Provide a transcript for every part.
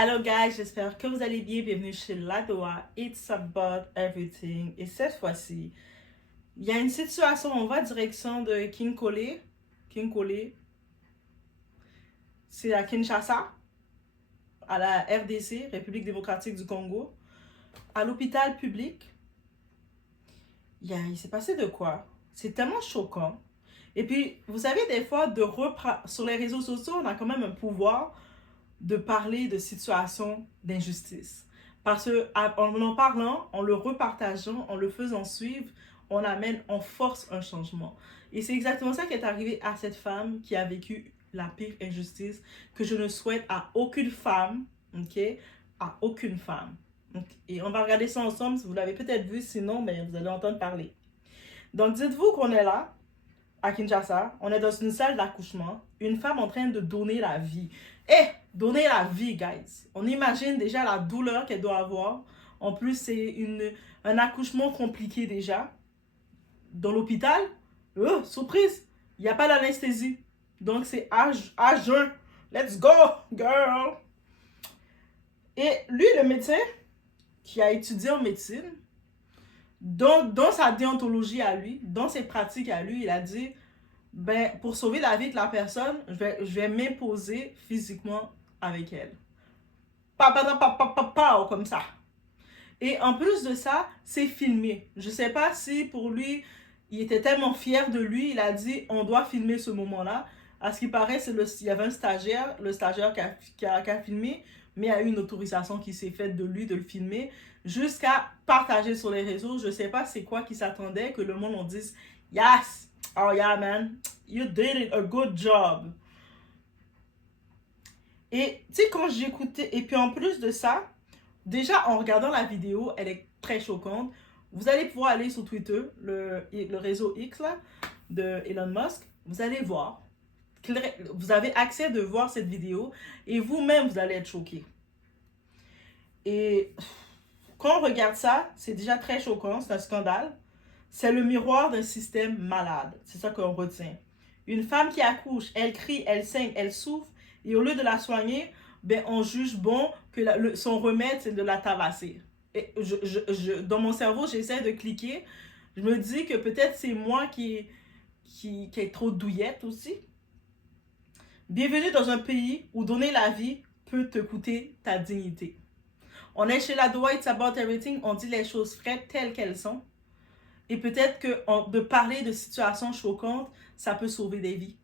Hello guys, j'espère que vous allez bien. Bienvenue chez Ladoa. It's about everything. Et cette fois-ci, il y a une situation, on va direction de Kinkole. Kinkole, c'est à Kinshasa, à la RDC, République démocratique du Congo. À l'hôpital public, il s'est passé de quoi? C'est tellement choquant. Et puis, vous savez, des fois, sur les réseaux sociaux, on a quand même un pouvoir de parler de situations d'injustice. Parce qu'en parlant, en le repartageant, en le faisant suivre, on force un changement. Et c'est exactement ça qui est arrivé à cette femme qui a vécu la pire injustice que je ne souhaite à aucune femme, ok? À aucune femme. Et on va regarder ça ensemble, vous l'avez peut-être vu, sinon, ben, vous allez entendre parler. Donc, dites-vous qu'on est là, à Kinshasa, on est dans une salle d'accouchement, une femme en train de donner la vie. Donner la vie, guys. On imagine déjà la douleur qu'elle doit avoir. En plus, c'est un accouchement compliqué déjà. Dans l'hôpital, surprise, il n'y a pas d'anesthésie. Donc, c'est à jeun. Let's go, girl. Et lui, le médecin, qui a étudié en médecine, dans sa déontologie à lui, dans ses pratiques à lui, il a dit, ben, pour sauver la vie de la personne, je vais m'imposer physiquement avec elle. Comme ça. Et en plus de ça, c'est filmé. Je sais pas si pour lui, il était tellement fier de lui, il a dit, on doit filmer ce moment-là. À ce qui paraît, il y avait un stagiaire, le stagiaire qui a filmé, mais il y a eu une autorisation qui s'est faite de lui de le filmer, jusqu'à partager sur les réseaux. Je sais pas c'est quoi qui s'attendait, que le monde en dise, yes, oh yeah man, you did a good job. Et tu sais, quand j'écoutais, et puis en plus de ça, déjà en regardant la vidéo, elle est très choquante. Vous allez pouvoir aller sur Twitter, le réseau X là, de Elon Musk, vous allez voir. Vous avez accès de voir cette vidéo et vous-même, vous allez être choqué. Et quand on regarde ça, c'est déjà très choquant, c'est un scandale. C'est le miroir d'un système malade. C'est ça qu'on retient. Une femme qui accouche, elle crie, elle saigne, elle souffre, et au lieu de la soigner, ben, on juge bon que son remède, c'est de la tabasser. Et dans mon cerveau, j'essaie de cliquer. Je me dis que peut-être c'est moi qui est trop douillette aussi. Bienvenue dans un pays où donner la vie peut te coûter ta dignité. On est chez Ladoa, It's About Everything, on dit les choses vraies telles qu'elles sont. Et peut-être que de parler de situations choquantes, ça peut sauver des vies.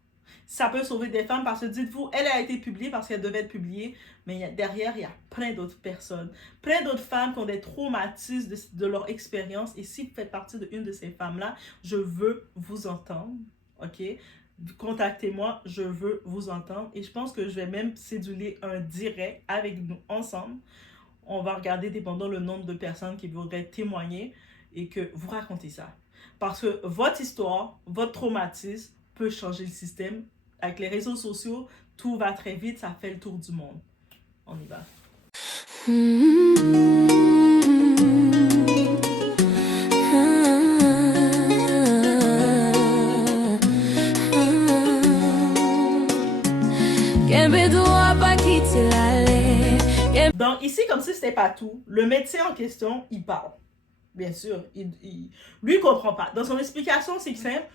Ça peut sauver des femmes parce que dites-vous, elle a été publiée parce qu'elle devait être publiée, mais derrière, il y a plein d'autres personnes, plein d'autres femmes qui ont des traumatismes de leur expérience. Et si vous faites partie d'une de ces femmes-là, je veux vous entendre, ok? Contactez-moi, je veux vous entendre. Et je pense que je vais même céduler un direct avec nous ensemble. On va regarder, dépendant le nombre de personnes qui voudraient témoigner, et que vous racontez ça. Parce que votre histoire, votre traumatisme peut changer le système. Avec les réseaux sociaux, tout va très vite, ça fait le tour du monde. On y va. Donc ici, comme si c'était pas tout, le médecin en question, il parle. Bien sûr, lui, il comprend pas. Dans son explication, c'est simple.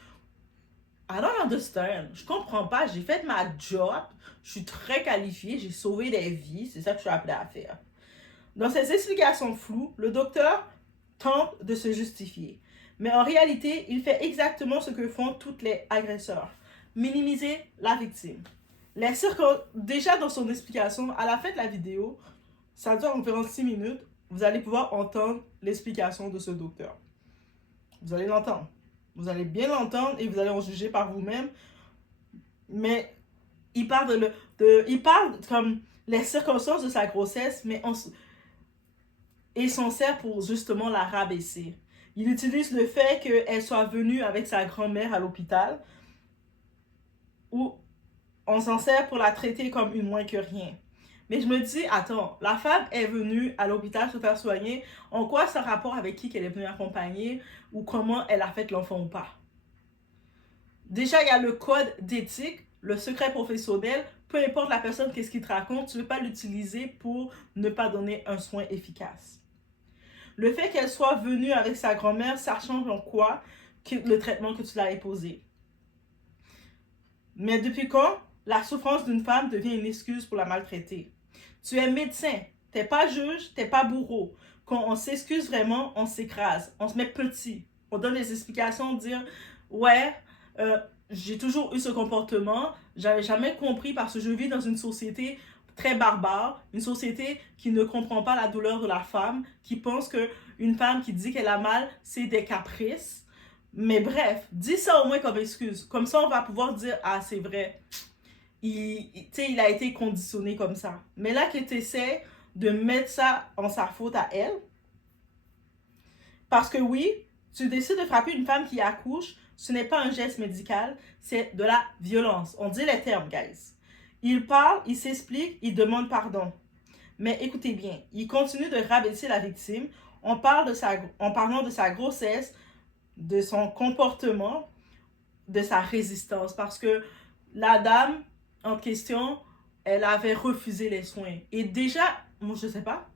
I don't understand. Je comprends pas. J'ai fait ma job. Je suis très qualifiée. J'ai sauvé des vies. C'est ça que je suis appelée à faire. Dans ses explications floues, le docteur tente de se justifier. Mais en réalité, il fait exactement ce que font tous les agresseurs. Minimiser la victime. Déjà dans son explication, à la fin de la vidéo, ça dure environ 6 minutes, vous allez pouvoir entendre l'explication de ce docteur. Vous allez l'entendre. Vous allez bien l'entendre et vous allez en juger par vous-même. Mais il parle il parle comme les circonstances de sa grossesse, mais il s'en sert pour justement la rabaisser. Il utilise le fait qu'elle soit venue avec sa grand-mère à l'hôpital, où on s'en sert pour la traiter comme une moins que rien. Mais je me dis, attends, la femme est venue à l'hôpital se faire soigner. En quoi ça a rapport avec qui qu'elle est venue accompagner ou comment elle a fait l'enfant ou pas? Déjà, il y a le code d'éthique le secret professionnel, peu importe la personne, qu'est-ce qu'il te raconte, tu ne veux pas l'utiliser pour ne pas donner un soin efficace. Le fait qu'elle soit venue avec sa grand-mère, ça change en quoi le traitement que tu l'as imposé. Mais depuis quand la souffrance d'une femme devient une excuse pour la maltraiter? Tu es médecin, t'es pas juge, t'es pas bourreau. Quand on s'excuse vraiment, on s'écrase, on se met petit. On donne des explications, dire ouais, j'ai toujours eu ce comportement, j'avais jamais compris parce que je vis dans une société très barbare, une société qui ne comprend pas la douleur de la femme, qui pense que une femme qui dit qu'elle a mal, c'est des caprices. Mais bref, dis ça au moins comme excuse. Comme ça, on va pouvoir dire, ah, c'est vrai. Il a été conditionné comme ça. Mais là que tu essaies de mettre ça en sa faute à elle, parce que oui, tu décides de frapper une femme qui accouche, ce n'est pas un geste médical, c'est de la violence. On dit les termes, guys. Il parle, il s'explique, il demande pardon. Mais écoutez bien, il continue de rabaisser la victime en parlant de sa grossesse, de son comportement, de sa résistance. Parce que la dame en question, elle avait refusé les soins. Et déjà, moi je ne sais pas,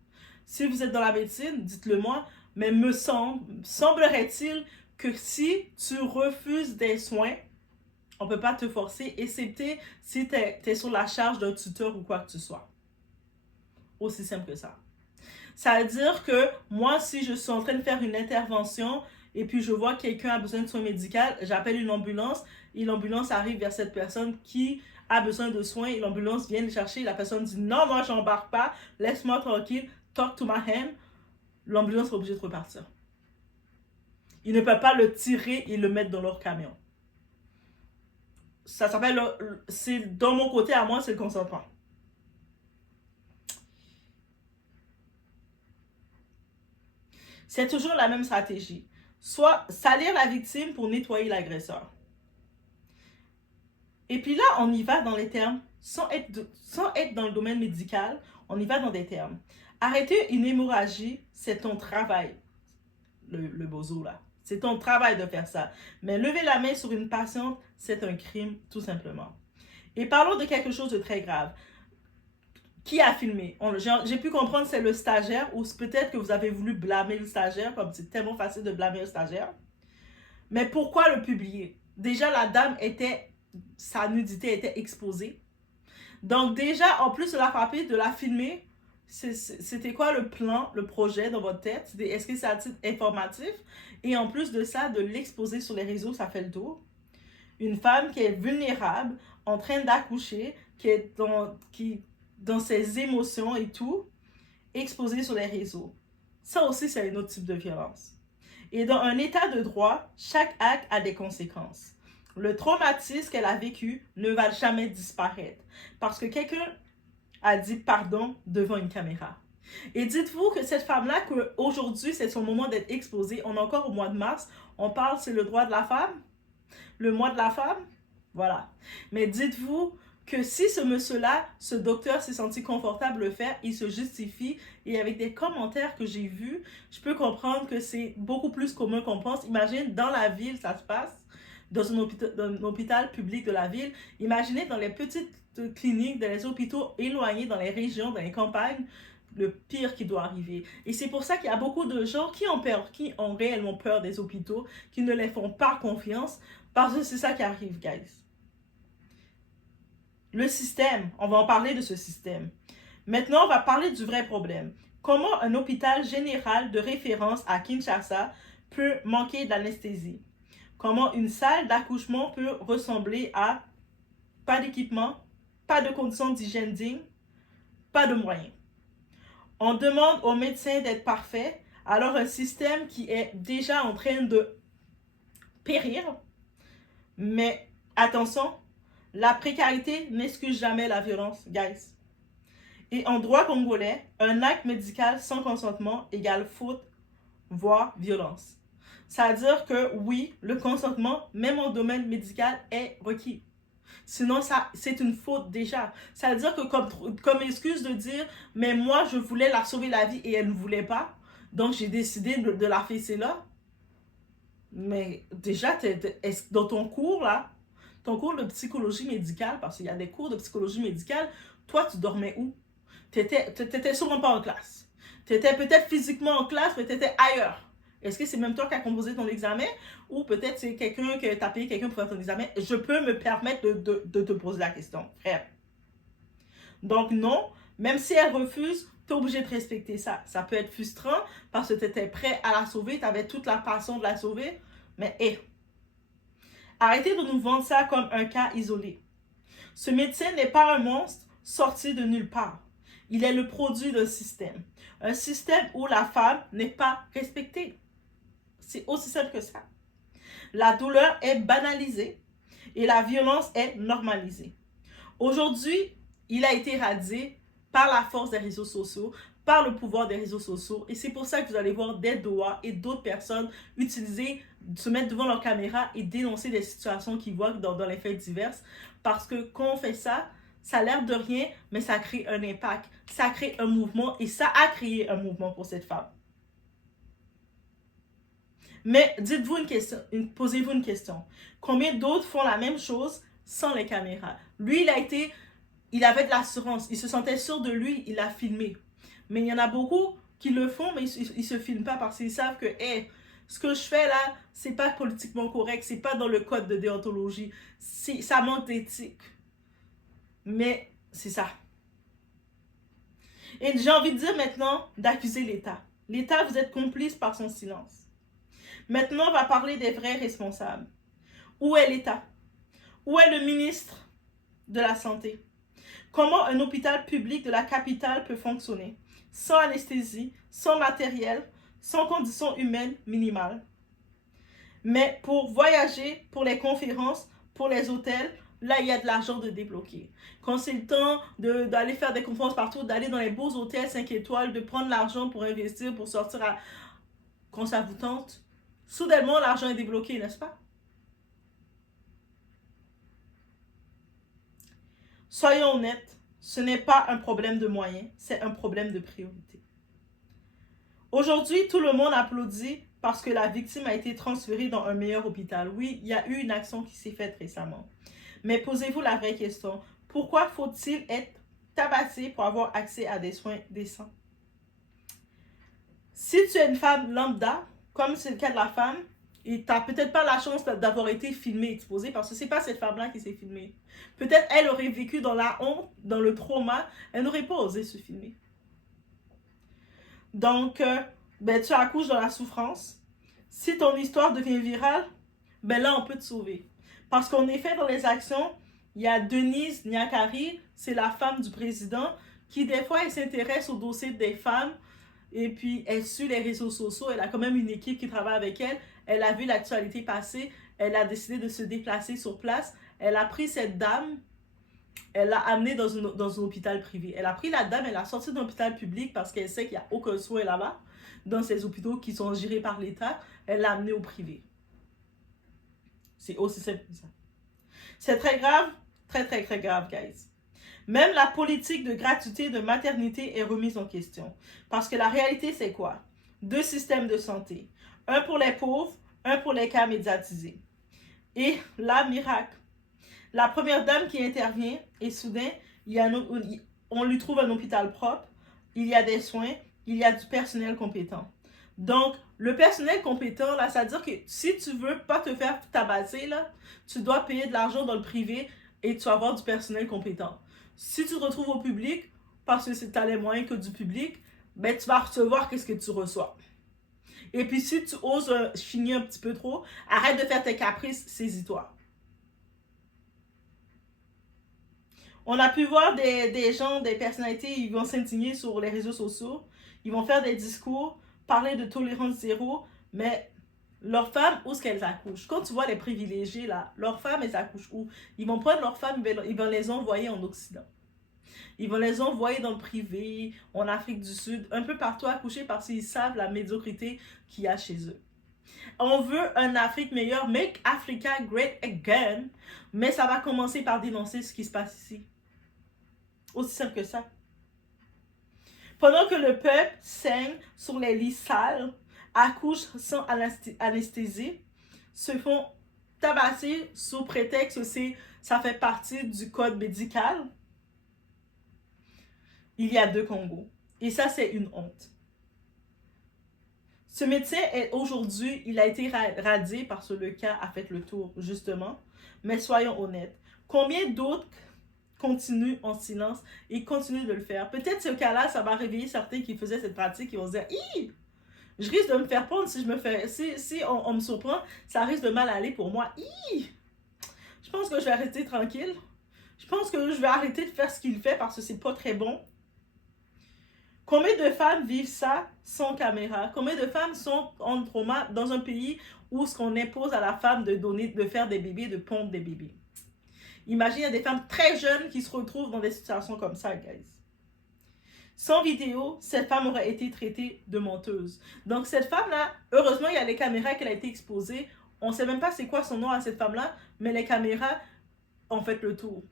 si vous êtes dans la médecine, dites-le moi, mais semblerait-il que si tu refuses des soins, on ne peut pas te forcer, excepté si tu es sur la charge d'un tuteur ou quoi que ce soit. Aussi simple que ça. Ça veut dire que moi, si je suis en train de faire une intervention et puis je vois que quelqu'un a besoin de soins médicaux, j'appelle une ambulance et l'ambulance arrive vers cette personne qui a besoin de soins et l'ambulance vient le chercher et la personne dit non, moi j'embarque pas, laisse-moi tranquille, talk to my hand, l'ambulance est obligée de repartir. Ils ne peuvent pas le tirer et le mettre dans leur camion. Ça s'appelle, c'est dans mon côté à moi, c'est le consentement. C'est toujours la même stratégie. Soit salir la victime pour nettoyer l'agresseur. Et puis là, on y va dans les termes, sans être dans le domaine médical, on y va dans des termes. Arrêter une hémorragie, c'est ton travail, le bozo là. C'est ton travail de faire ça. Mais lever la main sur une patiente, c'est un crime, tout simplement. Et parlons de quelque chose de très grave. Qui a filmé? J'ai pu comprendre c'est le stagiaire, ou peut-être que vous avez voulu blâmer le stagiaire, comme c'est tellement facile de blâmer le stagiaire. Mais pourquoi le publier? Déjà, la dame sa nudité était exposée. Donc déjà, en plus de la frapper, de la filmer, c'était quoi le plan, le projet dans votre tête? Est-ce que c'est à titre informatif? Et en plus de ça, de l'exposer sur les réseaux, ça fait le tour. Une femme qui est vulnérable, en train d'accoucher, qui est dans ses émotions et tout, exposée sur les réseaux. Ça aussi, c'est un autre type de violence. Et dans un état de droit, chaque acte a des conséquences. Le traumatisme qu'elle a vécu ne va jamais disparaître parce que quelqu'un a dit pardon devant une caméra. Et dites-vous que cette femme-là, qu'aujourd'hui, c'est son moment d'être exposée, on est encore au mois de mars, on parle, c'est le droit de la femme, le mois de la femme, voilà. Mais dites-vous que si ce monsieur-là, ce docteur s'est senti confortable de le faire, il se justifie. Et avec des commentaires que j'ai vus, je peux comprendre que c'est beaucoup plus commun qu'on pense. Imagine, dans la ville, ça se passe, dans un hôpital public de la ville. Imaginez dans les petites cliniques, dans les hôpitaux éloignés, dans les régions, dans les campagnes, le pire qui doit arriver. Et c'est pour ça qu'il y a beaucoup de gens qui ont réellement peur des hôpitaux, qui ne les font pas confiance, parce que c'est ça qui arrive, guys. Le système, on va en parler de ce système. Maintenant, on va parler du vrai problème. Comment un hôpital général de référence à Kinshasa peut manquer d'anesthésie? Comment une salle d'accouchement peut ressembler à pas d'équipement, pas de conditions d'hygiène dignes, pas de moyens? On demande aux médecins d'être parfaits, alors un système qui est déjà en train de périr. Mais attention, la précarité n'excuse jamais la violence, guys. Et en droit congolais, un acte médical sans consentement égale faute, voire violence. C'est-à-dire que oui, le consentement, même en domaine médical, est requis. Sinon, c'est une faute déjà. C'est-à-dire que comme excuse de dire, mais moi, je voulais la sauver la vie et elle ne voulait pas, donc j'ai décidé de la fesser là. Mais déjà, dans ton cours, là, ton cours de psychologie médicale, parce qu'il y a des cours de psychologie médicale, toi, tu dormais où? Tu n'étais sûrement pas en classe. Tu étais peut-être physiquement en classe, mais tu étais ailleurs. Est-ce que c'est même toi qui as composé ton examen ou peut-être c'est quelqu'un que tu as payé quelqu'un pour faire ton examen? Je peux me permettre de te poser la question, frère. Donc non, même si elle refuse, tu es obligé de respecter ça. Ça peut être frustrant parce que tu étais prêt à la sauver, tu avais toute la passion de la sauver, mais arrêtez de nous vendre ça comme un cas isolé. Ce médecin n'est pas un monstre sorti de nulle part. Il est le produit d'un système. Un système où la femme n'est pas respectée. C'est aussi simple que ça. La douleur est banalisée et la violence est normalisée. Aujourd'hui, il a été éradiqué par la force des réseaux sociaux, par le pouvoir des réseaux sociaux. Et c'est pour ça que vous allez voir des Doha et d'autres personnes se mettre devant leur caméra et dénoncer des situations qu'ils voient dans les faits divers. Parce que quand on fait ça, ça a l'air de rien, mais ça crée un impact. Ça crée un mouvement et ça a créé un mouvement pour cette femme. Mais dites-vous une question, posez-vous une question. Combien d'autres font la même chose sans les caméras? Lui, il avait de l'assurance, il se sentait sûr de lui, il a filmé. Mais il y en a beaucoup qui le font, mais ils ne se filment pas parce qu'ils savent que, ce que je fais là, c'est pas politiquement correct, c'est pas dans le code de déontologie, ça manque d'éthique. Mais c'est ça. Et j'ai envie de dire maintenant d'accuser l'État. L'État, vous êtes complice par son silence. Maintenant, on va parler des vrais responsables. Où est l'État? Où est le ministre de la Santé? Comment un hôpital public de la capitale peut fonctionner? Sans anesthésie, sans matériel, sans conditions humaines minimales. Mais pour voyager, pour les conférences, pour les hôtels, là, il y a de l'argent de débloquer. Quand c'est le temps d'aller faire des conférences partout, d'aller dans les beaux hôtels 5 étoiles, de prendre l'argent pour investir, pour sortir quand ça vous tente, soudainement, l'argent est débloqué, n'est-ce pas? Soyons honnêtes, ce n'est pas un problème de moyens, c'est un problème de priorité. Aujourd'hui, tout le monde applaudit parce que la victime a été transférée dans un meilleur hôpital. Oui, il y a eu une action qui s'est faite récemment. Mais posez-vous la vraie question. Pourquoi faut-il être tabassé pour avoir accès à des soins décents? Si tu es une femme lambda, comme c'est le cas de la femme, et tu n'as peut-être pas la chance d'avoir été filmée, exposée, parce que ce n'est pas cette femme-là qui s'est filmée. Peut-être elle aurait vécu dans la honte, dans le trauma, elle n'aurait pas osé se filmer. Donc, tu accouches dans la souffrance. Si ton histoire devient virale, là, on peut te sauver. Parce qu'en effet, dans les actions, il y a Denise Nyakari, c'est la femme du président, qui des fois, elle s'intéresse au dossier des femmes, et puis elle suit les réseaux sociaux, elle a quand même une équipe qui travaille avec elle, elle a vu l'actualité passer, elle a décidé de se déplacer sur place, elle a pris cette dame, elle l'a amenée dans un hôpital privé. Elle a pris la dame, elle l'a sortie d'un hôpital public parce qu'elle sait qu'il n'y a aucun soin là-bas, dans ces hôpitaux qui sont gérés par l'État, elle l'a amenée au privé. C'est aussi simple que ça. C'est très grave, très très très grave, guys. Même la politique de gratuité de maternité est remise en question. Parce que la réalité, c'est quoi? 2 systèmes de santé. Un pour les pauvres, un pour les cas médiatisés. Et là, miracle. La première dame qui intervient, et soudain, on lui trouve un hôpital propre, il y a des soins, il y a du personnel compétent. Donc, le personnel compétent, là, ça veut dire que si tu veux pas te faire tabasser, là, tu dois payer de l'argent dans le privé et tu vas avoir du personnel compétent. Si tu te retrouves au public, parce que tu as les moyens que du public, tu vas recevoir qu'est-ce que tu reçois. Et puis, si tu oses chigner un petit peu trop, arrête de faire tes caprices, saisis-toi. On a pu voir des gens, des personnalités, ils vont s'indigner sur les réseaux sociaux, ils vont faire des discours, parler de tolérance zéro, mais leurs femmes, où est-ce qu'elles accouchent? Quand tu vois les privilégiés, là, leurs femmes, elles accouchent où? Ils vont prendre leurs femmes, ils vont les envoyer en Occident. Ils vont les envoyer dans le privé, en Afrique du Sud, un peu partout accoucher parce qu'ils savent la médiocrité qu'il y a chez eux. On veut un Afrique meilleure, make Africa great again, mais ça va commencer par dénoncer ce qui se passe ici. Aussi simple que ça. Pendant que le peuple saigne sur les lits sales, accouche sans anesthésie, se font tabassé sous prétexte que ça fait partie du code médical. Il y a 2 Congos. Et ça, c'est une honte. Ce médecin, aujourd'hui, il a été radié parce que le cas a fait le tour, justement. Mais soyons honnêtes. Combien d'autres continuent en silence et continuent de le faire? Peut-être ce cas-là, ça va réveiller certains qui faisaient cette pratique qui vont se dire « Hi! Je risque de me faire prendre si on me surprend, ça risque de mal aller pour moi. Hi! Je pense que je vais rester tranquille. Je pense que je vais arrêter de faire ce qu'il fait parce que c'est pas très bon. » Combien de femmes vivent ça sans caméra? Combien de femmes sont en trauma dans un pays où ce qu'on impose à la femme de faire des bébés, de pondre des bébés? Imagine, il y a des femmes très jeunes qui se retrouvent dans des situations comme ça, guys. Sans vidéo, cette femme aurait été traitée de menteuse. Donc cette femme-là, heureusement, il y a les caméras qu'elle a été exposée. On ne sait même pas c'est quoi son nom à cette femme-là, mais les caméras ont fait le tour.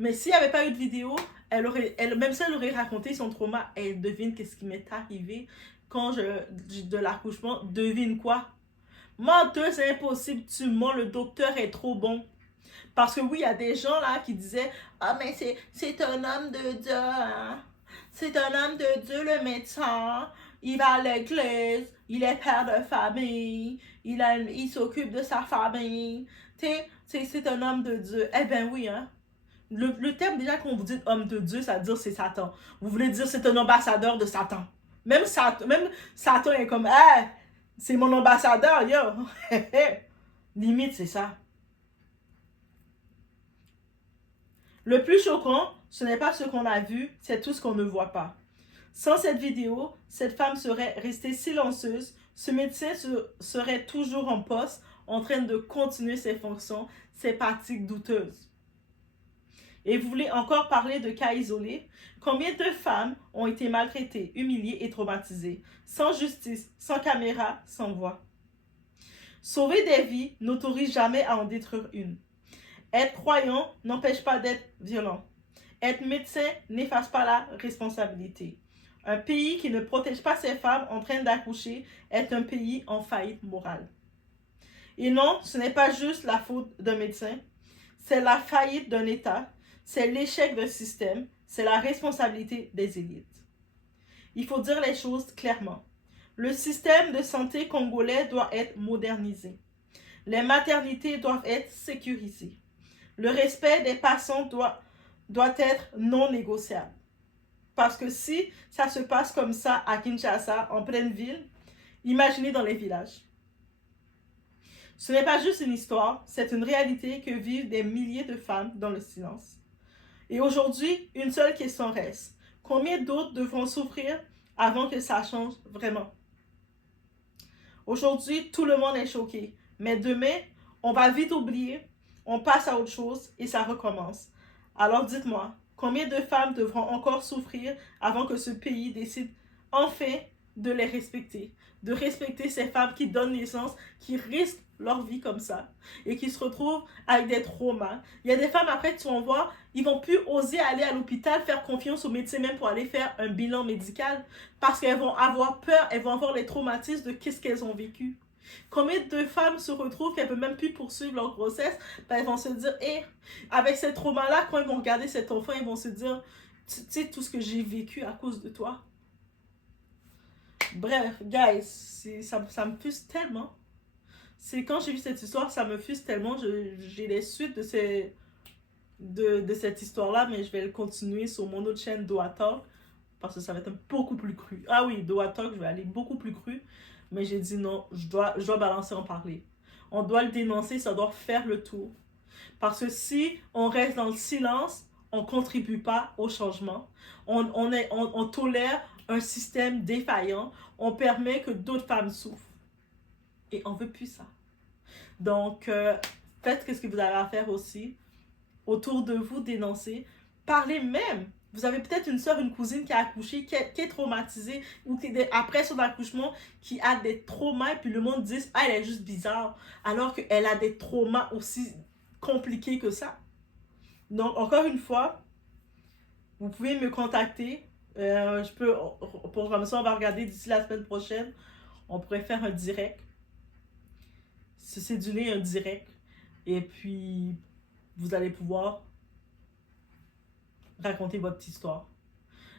Mais s'il n'y avait pas eu de vidéo, même si elle aurait raconté son trauma, elle devine qu'est-ce qui m'est arrivé quand de l'accouchement. Devine quoi? Menteuse, c'est impossible, tu mens, le docteur est trop bon. Parce que oui, il y a des gens là qui disaient « Ah, mais c'est un homme de Dieu, hein? C'est un homme de Dieu, le médecin. Il va à l'église, il est père de famille, il s'occupe de sa famille. C'est un homme de Dieu. » Eh bien oui, hein? Le terme, déjà, quand vous dites homme de Dieu, ça veut dire c'est Satan. Vous voulez dire c'est un ambassadeur de Satan. Même Satan est comme, hey, c'est mon ambassadeur, yo. Limite, c'est ça. Le plus choquant, ce n'est pas ce qu'on a vu, c'est tout ce qu'on ne voit pas. Sans cette vidéo, cette femme serait restée silencieuse, ce médecin serait toujours en poste, en train de continuer ses fonctions, ses pratiques douteuses. Et vous voulez encore parler de cas isolés? Combien de femmes ont été maltraitées, humiliées et traumatisées, sans justice, sans caméra, sans voix? Sauver des vies n'autorise jamais à en détruire une. Être croyant n'empêche pas d'être violent. Être médecin n'efface pas la responsabilité. Un pays qui ne protège pas ses femmes en train d'accoucher est un pays en faillite morale. Et non, ce n'est pas juste la faute d'un médecin, c'est la faillite d'un État, c'est l'échec d'un système, c'est la responsabilité des élites. Il faut dire les choses clairement. Le système de santé congolais doit être modernisé. Les maternités doivent être sécurisées. Le respect des patients doit être non négociable. Parce que si ça se passe comme ça à Kinshasa, en pleine ville, imaginez dans les villages. Ce n'est pas juste une histoire, c'est une réalité que vivent des milliers de femmes dans le silence. Et aujourd'hui, une seule question reste. Combien d'autres devront souffrir avant que ça change vraiment? Aujourd'hui, tout le monde est choqué. Mais demain, on va vite oublier, on passe à autre chose et ça recommence. Alors dites-moi, combien de femmes devront encore souffrir avant que ce pays décide enfin de les respecter? De respecter ces femmes qui donnent naissance, qui risquent leur vie comme ça et qui se retrouvent avec des traumas. Il y a des femmes, après, tu vas voir, ils vont plus oser aller à l'hôpital, faire confiance au médecin même pour aller faire un bilan médical parce qu'elles vont avoir peur, elles vont avoir les traumatismes de qu'est-ce qu'elles ont vécu. Combien de femmes se retrouvent qu'elles ne peuvent même plus poursuivre leur grossesse? Ben, elles vont se dire, avec ces traumas-là, quand ils vont regarder cet enfant, ils vont se dire, tu sais, tout ce que j'ai vécu à cause de toi. Bref, guys, ça me frustre tellement. C'est quand j'ai vu cette histoire, ça me frustre tellement. J'ai les suites de cette histoire-là, mais je vais le continuer sur mon autre chaîne, Doa Talk, parce que ça va être beaucoup plus cru. Ah oui, Doa Talk, je vais aller beaucoup plus cru. Mais j'ai dit non, je dois balancer, en parler. On doit le dénoncer, ça doit faire le tour. Parce que si on reste dans le silence, on ne contribue pas au changement. On tolère un système défaillant. On permet que d'autres femmes souffrent. Et on ne veut plus ça. Donc, faites ce que vous avez à faire aussi. Autour de vous, dénoncez. Parlez même. Vous avez peut-être une soeur, une cousine qui a accouché, qui est traumatisée, ou qui, après son accouchement, qui a des traumas, et puis le monde dit, ah, elle est juste bizarre, alors qu'elle a des traumas aussi compliqués que ça. Donc, encore une fois, vous pouvez me contacter. Comme ça, on va regarder d'ici la semaine prochaine. On pourrait faire un direct. Se céduler un direct. Et puis, vous allez pouvoir raconter votre histoire.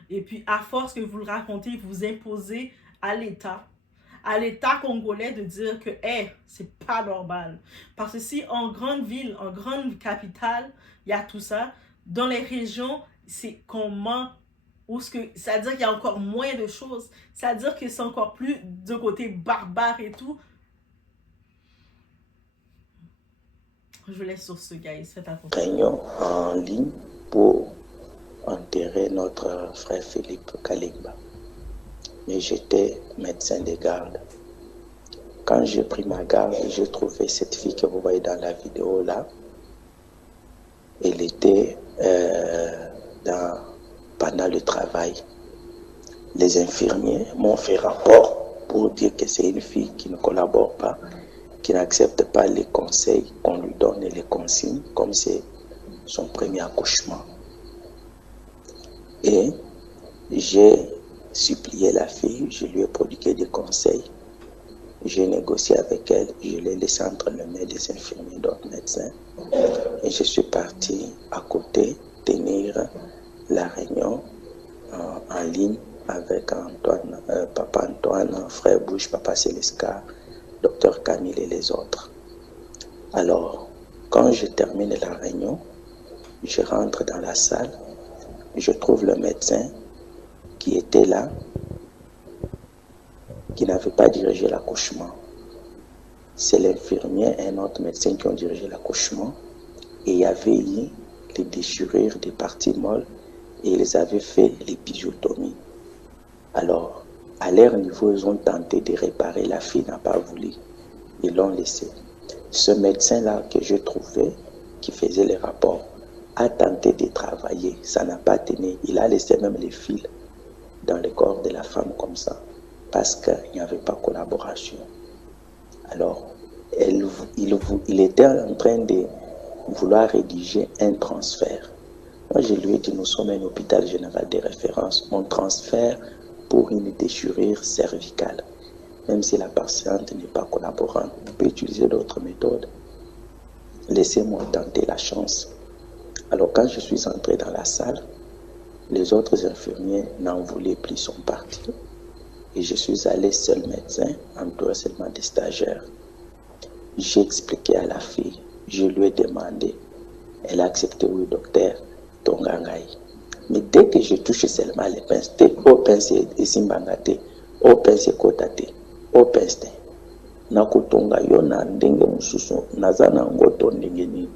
Et puis, à force que vous le racontez, vous imposez à l'État congolais de dire que, hey, c'est pas normal. Parce que si en grande ville, en grande capitale, il y a tout ça, dans les régions, c'est comment, c'est-à-dire qu'il y a encore moins de choses. C'est-à-dire que c'est encore plus de côté barbare et tout. Je vous laisse sur ce, guys. Faites attention. Réunion en ligne pour enterrer notre frère Philippe Kalimba. Mais j'étais médecin de garde. Quand j'ai pris ma garde, j'ai trouvé cette fille que vous voyez dans la vidéo là. Elle était pendant le travail. Les infirmiers m'ont fait rapport pour dire que c'est une fille qui ne collabore pas, qui n'accepte pas les conseils qu'on lui donne et les consignes, comme c'est son premier accouchement. Et j'ai supplié la fille, je lui ai prodigué des conseils, j'ai négocié avec elle, je l'ai laissé entre les mains des infirmiers, d'autres médecins, et je suis parti à côté tenir la réunion en ligne avec Antoine, Papa Antoine, Frère Bouche, Papa Célesca, Docteur Camille et les autres. Alors, quand je termine la réunion, je rentre dans la salle, je trouve le médecin qui était là, qui n'avait pas dirigé l'accouchement. C'est l'infirmier et un autre médecin qui ont dirigé l'accouchement. Et il y avait eu les déchirures des parties molles et ils avaient fait l'épisiotomie. Alors, à leur niveau, ils ont tenté de réparer. La fille n'a pas voulu. Ils l'ont laissé. Ce médecin-là que je trouvais, qui faisait les rapports, a tenté de travailler. Ça n'a pas tenu. Il a laissé même les fils dans le corps de la femme comme ça, parce qu'il n'y avait pas de collaboration. Alors, il était en train de vouloir rédiger un transfert. Moi, je lui ai dit, nous sommes un hôpital général de référence. On transfère pour une déchirure cervicale. Même si la patiente n'est pas collaborante, on peut utiliser d'autres méthodes. Laissez-moi tenter la chance. Alors, quand je suis entré dans la salle, les autres infirmiers n'en voulaient plus, sont partis. Et je suis allé seul médecin, entouré seulement des stagiaires. J'ai expliqué à la fille, je lui ai demandé. Elle a accepté, oui, docteur, Tongangaï. Mais dès que je touche seulement les pinces, au pince et simbangate, au pince kotate, au pince, nakotonga yo na ndenge mususu, nazana ngoto ndenge nini.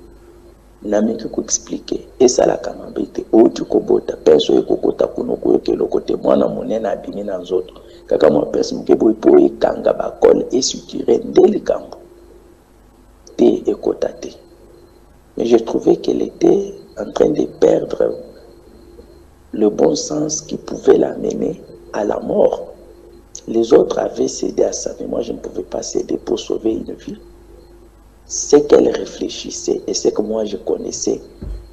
Namiki kuexpliquer. Et ça la kamambete, outi kobota, pince ekokota kuno kuyoke lokote, mwana monena abimi na nzoto. Kaka mwa pince mkebo ipo ekanga bakole et suturé ndeli kambo. Te ekotate. Mais je trouvais qu'elle était en train de perdre le bon sens qui pouvait l'amener à la mort. Les autres avaient cédé à ça, mais moi je ne pouvais pas céder pour sauver une vie. Ce qu'elle réfléchissait et ce que moi je connaissais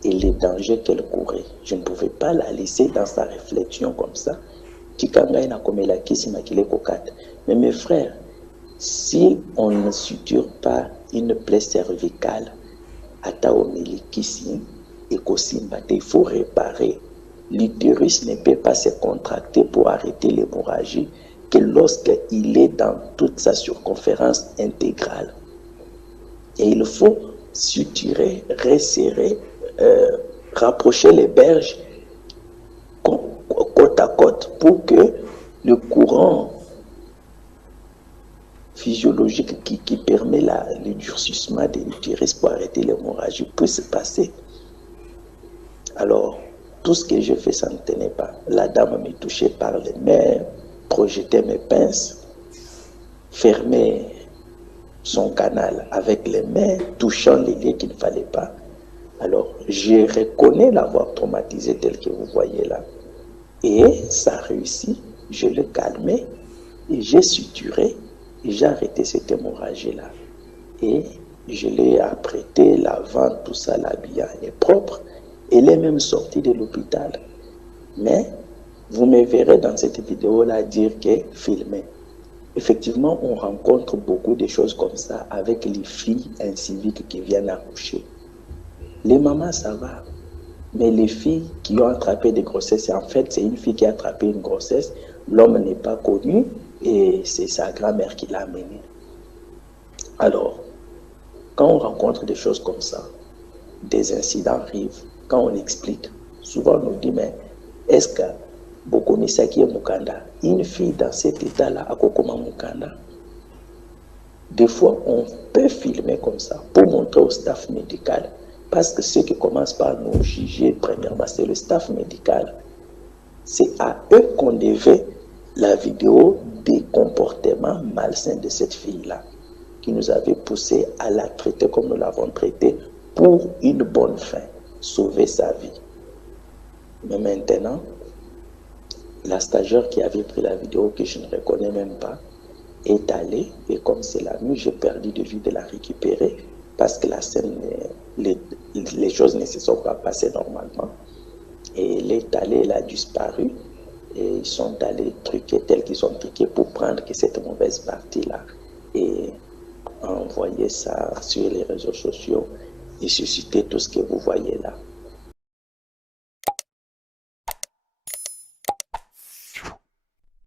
et les dangers qu'elle courait, je ne pouvais pas la laisser dans sa réflexion comme ça. Mais mes frères, si on ne suture pas une plaie cervicale, il faut réparer. L'utérus ne peut pas se contracter pour arrêter l'hémorragie que lorsqu'il est dans toute sa circonférence intégrale. Et il faut suturer, resserrer, rapprocher les berges côte à côte pour que le courant physiologique qui permet le durcissement de l'utérus pour arrêter l'hémorragie puisse passer. Alors, tout ce que je fais, ça ne tenait pas. La dame me touchait par les mains, projetait mes pinces, fermait son canal avec les mains, touchant les lieux qu'il ne fallait pas. Alors, je reconnais l'avoir traumatisé tel que vous voyez là. Et ça a réussi, je l'ai calmé, et j'ai suturé, et j'ai arrêté cette hémorragie-là. Et je l'ai apprêté, lavant, tout ça, l'habillant est propre. Elle est même sortie de l'hôpital. Mais vous me verrez dans cette vidéo-là dire que filmé. Effectivement, on rencontre beaucoup de choses comme ça avec les filles inciviques qui viennent accoucher. Les mamans, ça va. Mais les filles qui ont attrapé des grossesses, en fait, c'est une fille qui a attrapé une grossesse, l'homme n'est pas connu et c'est sa grand-mère qui l'a amenée. Alors, quand on rencontre des choses comme ça, des incidents arrivent, quand on explique, souvent on nous dit, mais est-ce que Bokomi Saki est Mukanda, une fille dans cet état-là, à Kokoma Mukanda? Des fois, on peut filmer comme ça pour montrer au staff médical. Parce que ceux qui commencent par nous juger, premièrement, c'est le staff médical. C'est à eux qu'on devait la vidéo des comportements malsains de cette fille-là, qui nous avait poussé à la traiter comme nous l'avons traitée pour une bonne fin, sauver sa vie. Mais maintenant, la stagiaire qui avait pris la vidéo, que je ne reconnais même pas, est allée, et comme c'est la nuit, j'ai perdu de vue de la récupérer, parce que la scène, les choses ne se sont pas passées normalement. Et elle est allée, elle a disparu, et ils sont allés truquer tel qu'ils ont truqué pour prendre que cette mauvaise partie-là et envoyer ça sur les réseaux sociaux et susciter tout ce que vous voyez là.